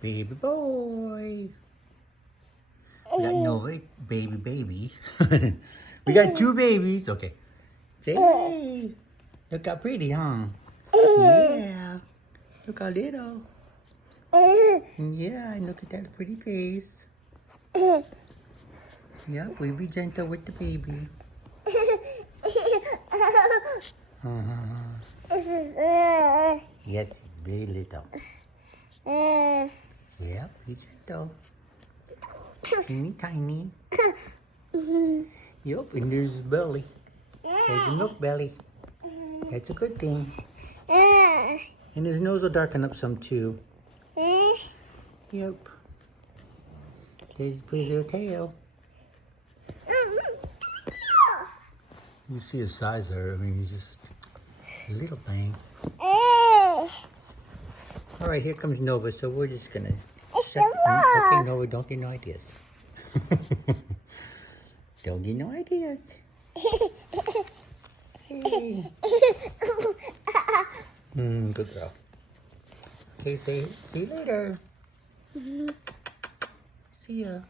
Baby boy. We got Nova, baby. We got two babies. Okay. Say, hey. Look how pretty, huh? Yeah. Look how little. Yeah, look at that pretty face. Yeah, we be gentle with the baby. Yes, it's very little. Yeah, be gentle. Teeny tiny. Yup, and there's his belly. There's the milk belly. That's a good thing. And his nose will darken up some too. Yep. There's his pretty little tail. You see his size there. I mean, he's just a little thing. All right, here comes Nova. So we're just gonna. Okay, Nova, don't get no ideas. Don't get no ideas. Hey. Good girl. Okay, say see you later. See ya.